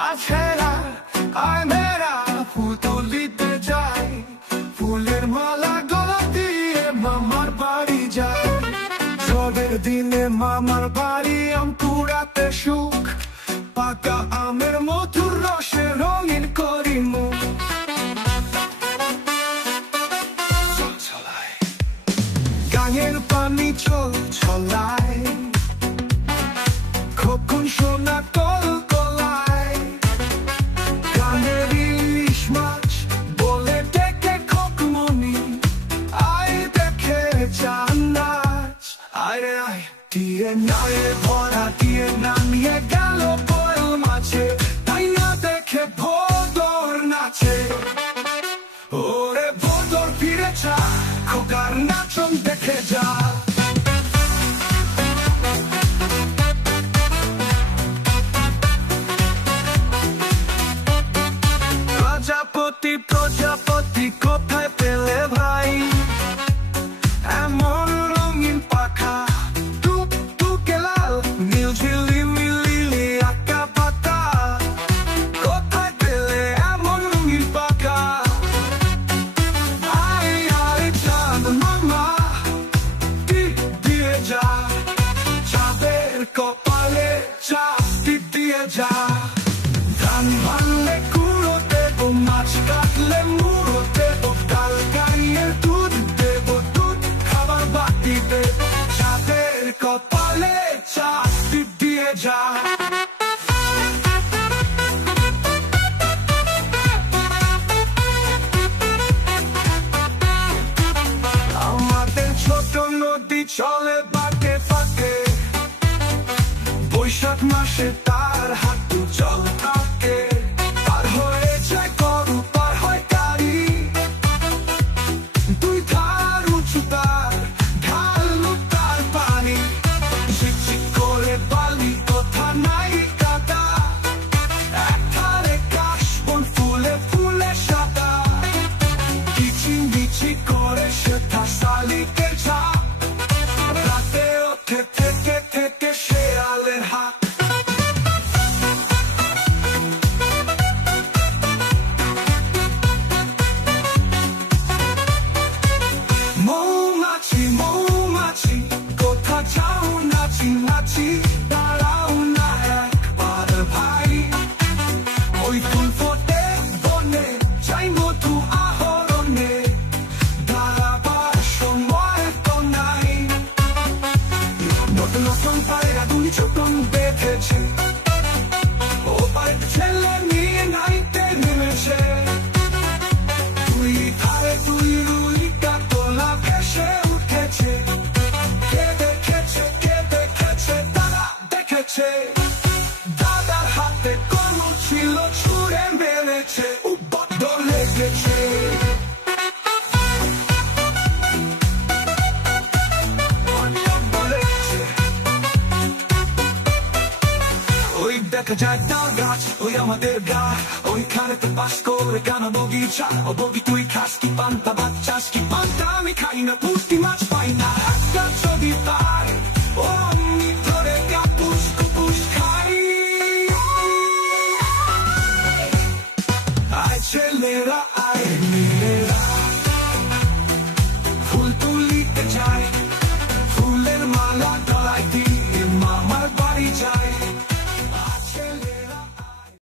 আছেরা আয় মেরা ফুল তুলিতে যাই, ফুলের মালা গলা দিয়ে মামার বাড়ি যাই। ঝড়ের দিনে মামার বাড়ি আম কুড়াতে সুখ, পাকা আমের মধুর রসে রঙিন করি মুখ। গাঙের পানি চল ছলায়, খোকন সোনা কল কলায়। গানের ইলিশ মাছ বলে ডেকে খোকমনি, আয় দেখে যান নাচ। আয় আয় দিয়ে নায়ে ভরা দিয়ে নামিয়ে গেল বয়ল মাছে, তাই না দেখে ভোদর নাচে। ওরে ভোদর ফিরে যা, খোকার নাচন দেখে যা। প্রজাপতি প্রজাপতি কোথায় পেলে ভাই এমন রঙিন পাখা, টুক টুকে লাল নীল ঝিলিমিলি আঁকা পাতা। কোথায় পেলে এমন রঙিন পাখা? আয় আয় চাঁদ মামা টিপ দিয়ে যা, চাঁদের কপালে চাপ টিপ দিয়ে যা। ধান ভাঙলে কুড়ো দেবো, মাছ কাটলে মুড়ো দেবো, ডাল গাইয়ে দুধ দেবো, দুধ খাবার বাটি দেবো। চাঁদের কপালে চাপ টিপ দিয়ে যা। আমাদের ছোট নদী চলে বাঁকে ফাঁকে, বৈশাখ মাসে তার হাঁটু জল থাকে। পার হয়ে যায় গরু, পার হয় গাড়ি, দুই ধার উঁচু তার ঢালু তার পানি। ঝিকঝিক করে বালি, কোথা নাই কাদা, একধারে কাশবন ফুলে ফুলে সাদা। কিচিমিচি করে সেটা শালিকে ঝাঁক, রাতে ওঠে থেকে থেকে শেয়ালের হাত। মৌমাছি মৌমাছি কোথা যাও নাচি নাচি, দাঁড়াও না একবার ভাই। ওই ফুল ফোটে বনে চাই মধু আহরণে, দাঁড়াবার সময় তো নাই। নতুন নতুন পায়রা দুই চোটন বেঁধেছে, ও বাড়িতে ছেলে নিয়ে নাইতে নেমেছে। দুই ধারে দুই রুই কাতলা ভেসে উঠেছে, কে দেখেছে দাদা দেখেছে। দাদার হাতে কলম ছিল, ছুঁড়ে মেরেছে, বড্ড লেগেছে। ওই দেখা যায় তাল গাছ, ওই আমাদের গা, ওইখানে তো বাস করে গান বগিচা। ও বগি তুই খাস কি পান্তা ভাত চাস কি পান্তা, আমি খাই না পুঁটি মাছ পাই না একটা যদি পাই। ও